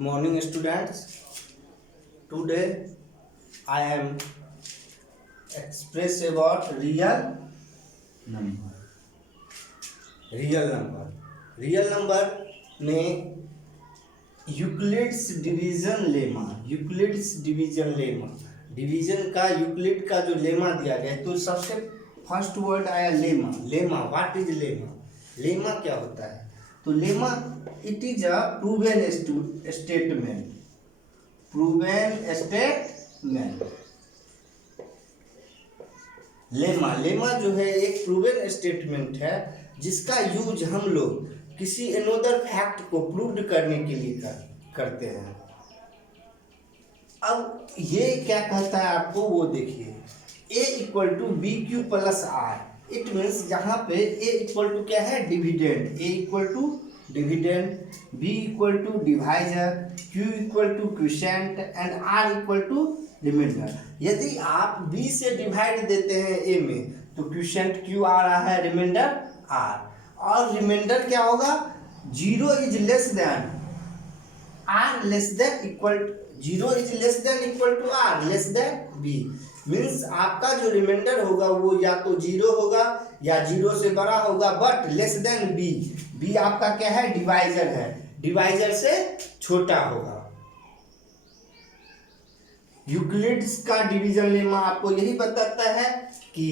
Good morning, students. Today I am express about number real number. Real number में Euclid's division lemma, Euclid's division lemma, division का Euclid का जो lemma दिया गया है, तो सबसे फर्स्ट वर्ड आया lemma. Lemma, what is lemma? Lemma क्या होता है? तो lemma it is a proven statement. Proven statement. Lemma, lemma जो है एक प्रूवन स्टेटमेंट है जिसका यूज हम लोग किसी अनदर फैक्ट को प्रूव करने के लिए करते हैं. अब ये क्या कहता है आपको वो देखिए. a equal to B Q plus R. It means यहाँ पे a इक्वल टू क्या है? Dividend. a equal to dividend, b equal to divisor, q equal to quotient and r equal to remainder. यदि आप b से divide देते हैं a में तो क्वोशिएंट q आ रहा है, रिमाइंडर r. और रिमाइंडर क्या होगा? 0 is less than r less than equal, 0 is less than equal to r less than b. Means आपका जो रिमाइंडर होगा वो या तो 0 होगा या 0 से बड़ा होगा but less than b. b आपका क्या है? डिवाइजर है, डिवाइजर से छोटा होगा. यूक्लिड्स का डिवीजन लेमा आपको यही बताता है कि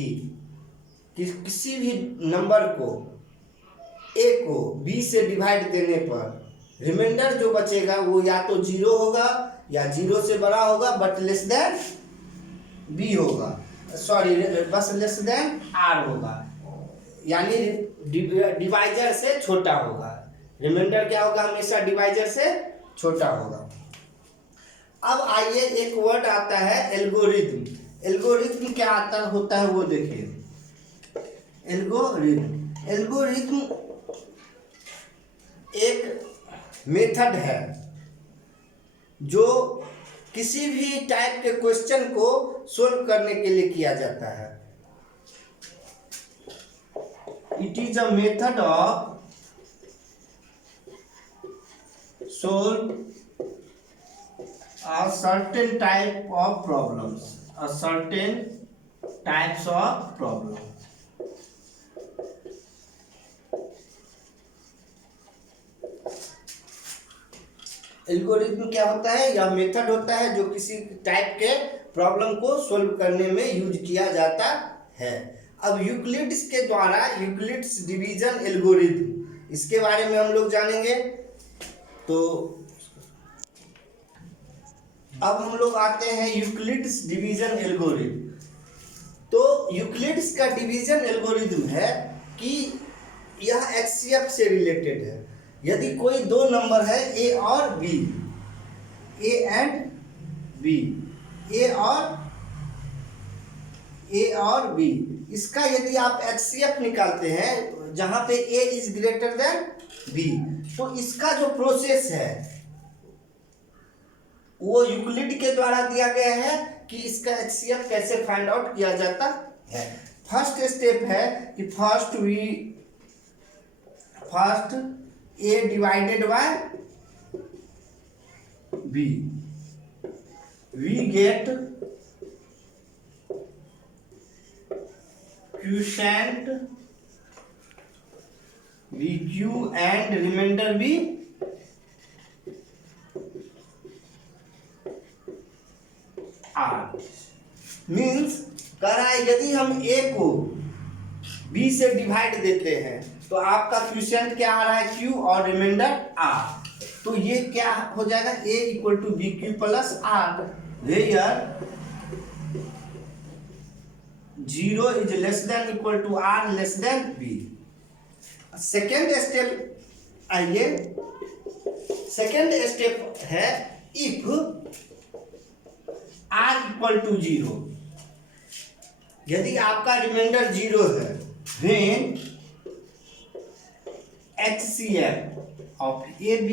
किसी भी नंबर को a को b से डिवाइड देने पर रिमाइंडर जो बचेगा वो या तो 0 होगा या 0 से बड़ा होगा बट लेस देन b होगा, सॉरी बस लेस देन r होगा, यानी डिवाइजर से छोटा होगा. रिमाइंडर क्या होगा? हमेशा डिवाइजर से छोटा होगा. अब आइए एक वर्ड आता है एल्गोरिथम. एल्गोरिथम क्या आता होता है वो देखिए. एल्गोरिथम, एल्गोरिथम एक मेथड है जो किसी भी टाइप के क्वेश्चन को सोल्व करने के लिए किया जाता है. It is a method of solve a certain type of problems, a certain types of problem. Algorithm क्या होता है? यह मेथड होता है जो किसी टाइप के प्रॉब्लम को सोल्व करने में यूज किया जाता है. अब यूक्लिड्स के द्वारा यूक्लिड्स डिवीजन एल्गोरिथम, इसके बारे में हम लोग जानेंगे. तो अब हम लोग आते हैं यूक्लिड्स डिवीजन एल्गोरिथम. तो यूक्लिड्स का डिवीजन एल्गोरिथम है कि यह एचसीएफ से रिलेटेड है. यदि कोई दो नंबर है a और b, a and b, a और b, इसका यदि आप एचसीएफ निकालते हैं जहां पे a is greater than b, तो इसका जो प्रोसेस है वो यूक्लिड के द्वारा दिया गया है कि इसका एचसीएफ कैसे फाइंड आउट किया जाता है. फर्स्ट स्टेप है कि first a divided by b, we get quotient bq and remainder b r. Means कह रहा है यदि हम a को b से डिवाइड देते हैं तो आपका क्वोशिएंट क्या आ रहा है? q और रिमाइंडर r. तो ये क्या हो जाएगा? a equal to B Q plus r, where 0 is less than equal to r less than b. Second step आइए. सेकेंड स्टेप है इफ r इक्वल टू 0. यदि आपका रिमाइंडर 0 है then HCF of AB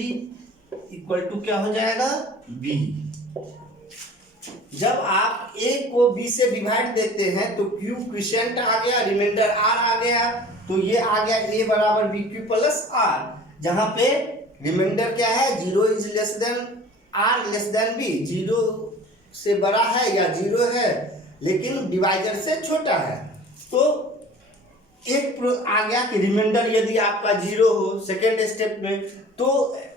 equal to क्या हो जाएगा? B. जब आप a को b से डिवाइड देते हैं तो q क्वोशिएंट आ गया, रिमाइंडर r आ गया, तो ये आ गया a बराबर bq प्लस r, जहां पे रिमाइंडर क्या है? 0 is less than R less than B, zero से बड़ा है या जीरो है लेकिन डिवाइजर से छोटा है, तो एक आ गया कि रिमाइंडर यदि आपका जीरो हो सेकेंड स्टेप में, तो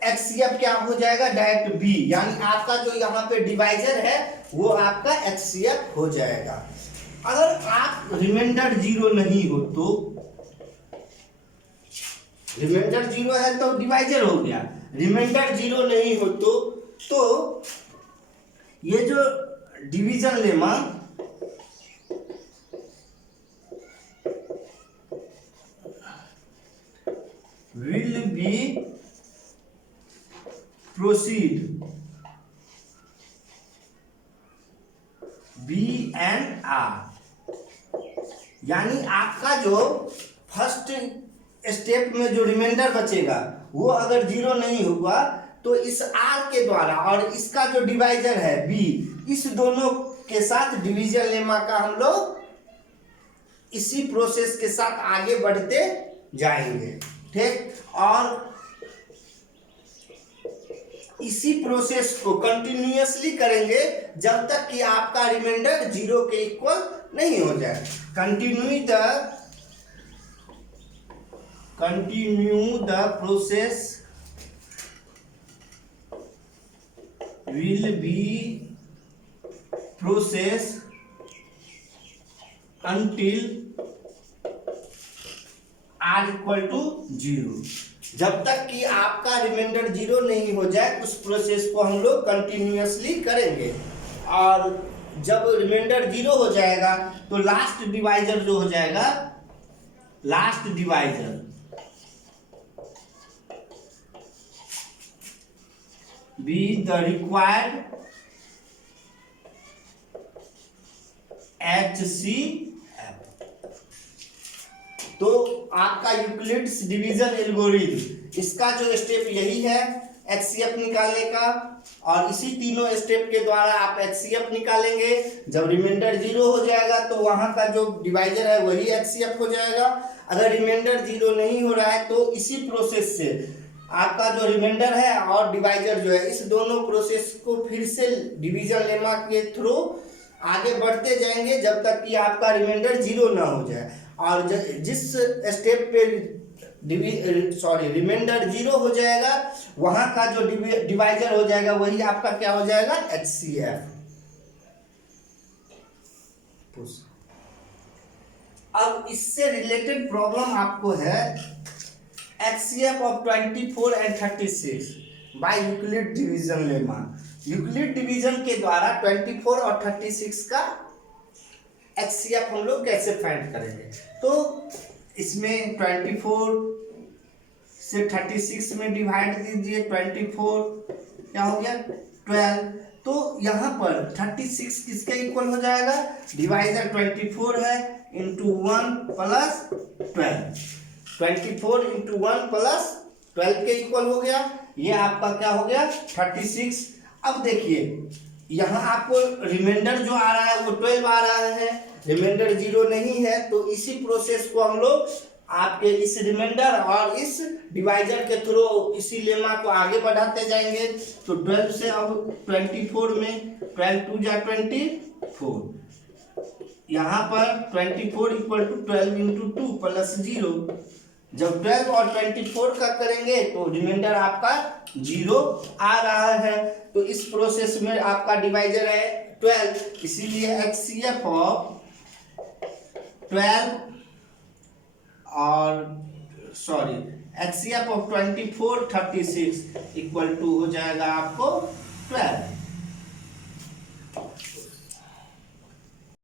HCF क्या हो जाएगा, डायरेक्ट बी, यानी आपका जो यहाँ पे डिवाइजर है वो आपका HCF हो जाएगा। अगर आप रिमाइंडर जीरो नहीं हो तो, रिमाइंडर जीरो है तो डिवाइजर हो गया, रिमाइंडर जीरो नहीं हो तो ये जो division lemma will be proceed B and R, यानी आपका जो फर्स्ट स्टेप में जो रिमाइंडर बचेगा वो अगर जीरो नहीं होगा तो इस R के द्वारा और इसका जो डिवाइजर है B, इस दोनों के साथ डिवीजन लेमा का हम लोग इसी प्रोसेस के साथ आगे बढ़ते जाएंगे, ठीक। और इसी प्रोसेस को कंटिन्यूअसली करेंगे जब तक कि आपका रिमाइंडर जीरो के इक्वल नहीं हो जाए। Continue the process will be process until r equal to 0, जब तक कि आपका रिमाइंडर जीरो नहीं हो जाए उस प्रोसेस को हम लोग कंटिन्यूअसली करेंगे। और जब रिमाइंडर जीरो हो जाएगा तो लास्ट डिवाइजर जो हो जाएगा, last divisor be the required HCF। तो आपका यूक्लिड्स डिवीजन एल्गोरिथम, इसका जो स्टेप यही है HCF निकालने का, और इसी तीनों स्टेप के द्वारा आप HCF निकालेंगे। जब रिमाइंडर जीरो हो जाएगा तो वहां का जो डिवाइजर है वही HCF हो जाएगा। अगर रिमाइंडर जीरो नहीं हो रहा है तो इसी प्रोसेस से आपका जो रिमाइंडर है और डिवाइजर जो है, इस दोनों प्रोसेस को फिर से डिवीजन लेमा के थ्रू आगे बढ़ते जाएंगे जब तक कि आपका रिमाइंडर जीरो ना हो जाए। और जिस स्टेप पे रिमाइंडर जीरो हो जाएगा वहां का जो डिवाइजर हो जाएगा वही आपका क्या हो जाएगा, HCF। अब इससे रिलेटेड प्रॉब्लम आपको है HCF of 24 and 36 by Euclid division lemma. Euclid division के द्वारा 24 और 36 का HCF हम लोग कैसे फाइंड करेंगे। तो इसमें 24 से 36 में डिवाइड दीजिए, 24 क्या हो गया 12, तो यहाँ पर 36 किसके इक्वल हो जाएगा, डिवाइजर 24 है इंटू 1 प्लस 12, 24 इंटू 1 प्लस 12 के इक्वल हो गया। ये आपका क्या हो गया 36। अब देखिए यहाँ आपको रिमाइंडर जो आ रहा है वो 12 आ रहा है, रिमाइंडर जीरो नहीं है, तो इसी प्रोसेस को हम लोग आपके इस रिमाइंडर और इस डिवाइजर के थ्रू इसी लेमा को आगे बढ़ाते जाएंगे। तो 12 से अब 24 में 12 2 जा 24, यहाँ पर 24 इक्वल टू 12 इंटू 2 प्लस 0। जब 12 और 24 का करेंगे तो रिमाइंडर आपका 0 आ रहा है। तो इस प्रोसेस में आपका डिवाइजर है 12, इसीलिए HCF ऑफ 12 और HCF ऑफ 24 36 इक्वल टू हो जाएगा आपको 12।